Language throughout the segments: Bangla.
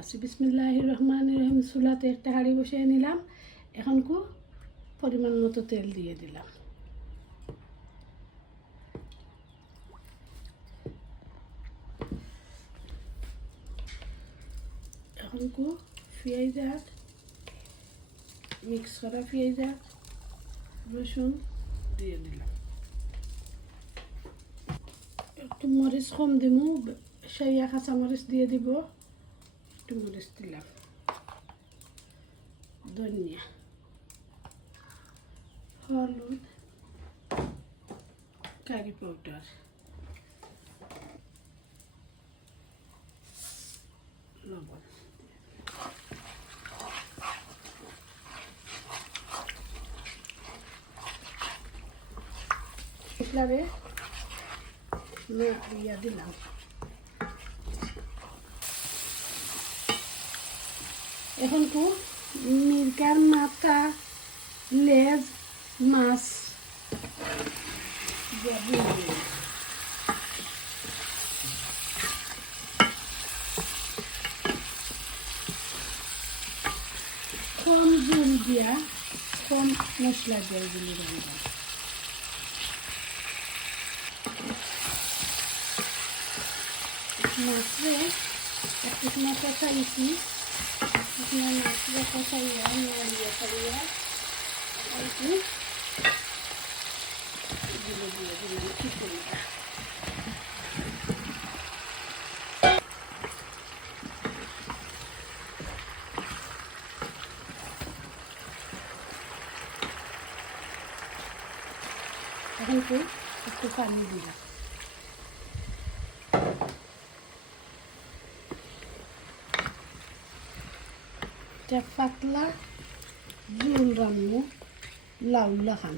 আছি। বিসমিল্লাহ রহমান রহিম। চুলাতে একটা হাঁড়ি বসিয়ে নিলাম। এখন কু পরিমাণ মতো তেল দিয়ে দিলাম। এখন কু পেঁয়াজ আর মিক্স করা পেঁয়াজ আর রসুন দিয়ে দিলাম। একটু মরিচ কম দিমু। সাইয়া কাঁচা মরিচ দিয়ে দিব। একটু মরিচ দিলাম। ধনিয়া হলুদ কারি পাউডার লবণ। এগুলারে ইয়া দিলাম। এখন তো মিরকার মাথা, লেজ, মাছ। কম জল দিয়া, কম মশলা দিয়া এগুলো দিলাম মাছরে একটু সময় কষাইছি আপনার মাছরে কষাইয়া নাড়িয়া ছাড়িয়া আর কি এগুলো দিয়ে দিলাম খিচুড়িটা এখন একটু পানি দিলাম এটা পাতলা জোল রান্নু লাউলা খান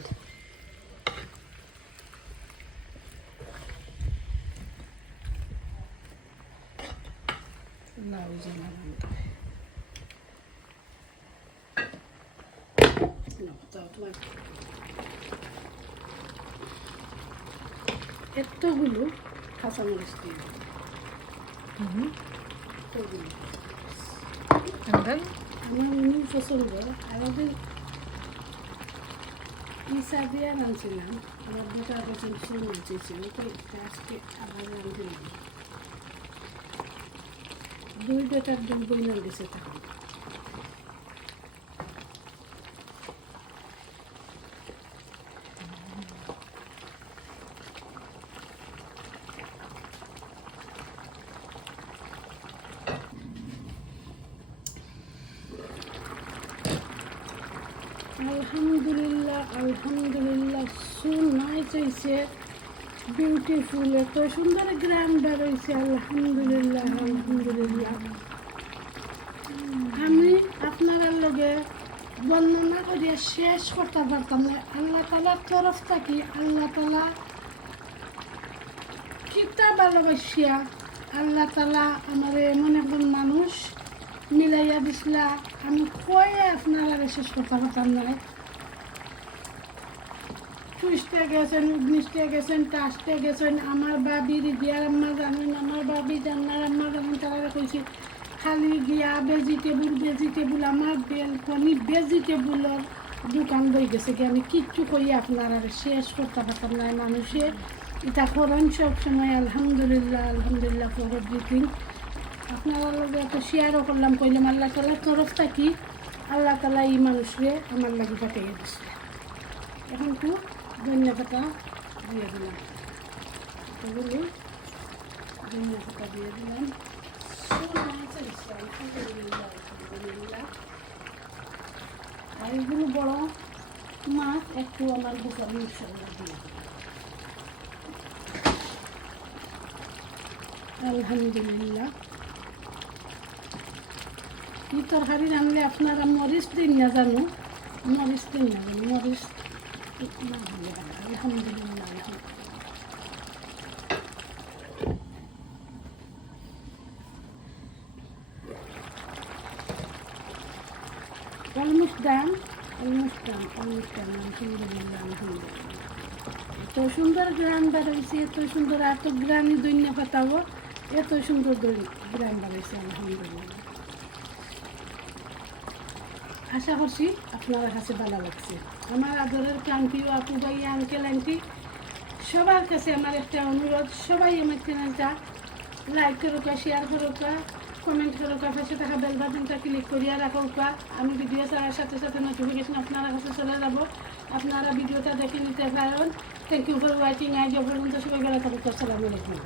লাউ জ্বালা রান্না এতগুলো কাঁচামরিচ দিয়ে দিলাম। এতগুলো And then আমার উনি পছন্দ আমাদের ইসা দিয়ে রাঁধছিলাম আমার দুটা পছন্দ ছিল চেয়েছিল তো আজকে আবার রাঁধছিলাম দুই বেটার দুই বই না দিছে তখন আলহামদুলিল্লাহ আলহামদুলিল্লাহ, সো নাইস হয়েছে বিউটিফুল এত সুন্দর গ্রাম বেরোইছে আলহামদুলিল্লাহ আলহামদুলিল্লাহ। আমি আপনার লগে বর্ণনা করিয়া শেষ করতে পারতাম না। আল্লাহ তালার তরফ থাকি আল্লাহ তালা কিতা ভালোবাসিয়া আল্লাহ তালা আমার এমন একজন মানুষ মিলাইয়া দিছিলা আমি কয়ে আপনারা শেষ করতে পারতাম না চুষতে গেছেন উগনিসতে গেছেন টাসতে গেছেন, আমার বাবির গিয়ার আম্মা জানেন, আমার বাবি জান্নার আম্মা জানেন, তারা কইছে, খালি গিয়া ভেজিটেবল ভেজিটেবল আমার বেলকনি ভেজিটেবলের দোকান বই গেছে কি আমি কিচ্ছু কই আপনারা শেষ করতে পারতাম না মানুষে। এটা করেন সবসময় আলহামদুলিল্লাহ আলহামদুলিল্লাহ ফর দিন আপনারা লগে তো শেয়ারও করলাম, কইলাম, আল্লাহ তালার তরফ থাকি আল্লাহ তালা এই মানুষরে আমার লাগে পাঠিয়ে দিচ্ছে এখন তো ধনিয়া পাতা দিয়ে দিলাম এগুলো ধনিয়া পাতা দিয়ে দিলাম। আর এগুলো বড় মাছ, একটু আমার দোকানে দিয়ে। আলহামদুলিল্লাহ কি তরকারি রানলে আপনারা মরিচ দিন না জানো মরিচ দিন না জানো মরিচ আলহামদুলিল্লাহ এত সুন্দর গ্রাম বাড়াইছে এত সুন্দর, এত গ্রামই দৈন্য পাতাবো এত সুন্দর গ্রাম বাড়াইছে আলহামদুলিল্লাহ। আশা করছি আপনার কাছে ভালো লাগছে। আমার আদরের কান্তি ও আপু ভাই আঙ্কেল আন্টি সবার কাছে আমার একটা অনুরোধ, সবাই আমার চ্যানেলটা লাইক করুকা শেয়ার করুকা কমেন্ট করুকা পাশে থাকা বেল বাটনটা ক্লিক করিয়া রাখুকা আমি ভিডিও ছাড়ার সাথে সাথে নোটিফিকেশন আপনার কাছে চলে যাব। আপনারা ভিডিওটা দেখে নিতে পারেন। থ্যাংক ইউ ফর ওয়াচিং আজ পর্যন্ত সবাই বেলা থাকুক আসসালামু আলাইকুম।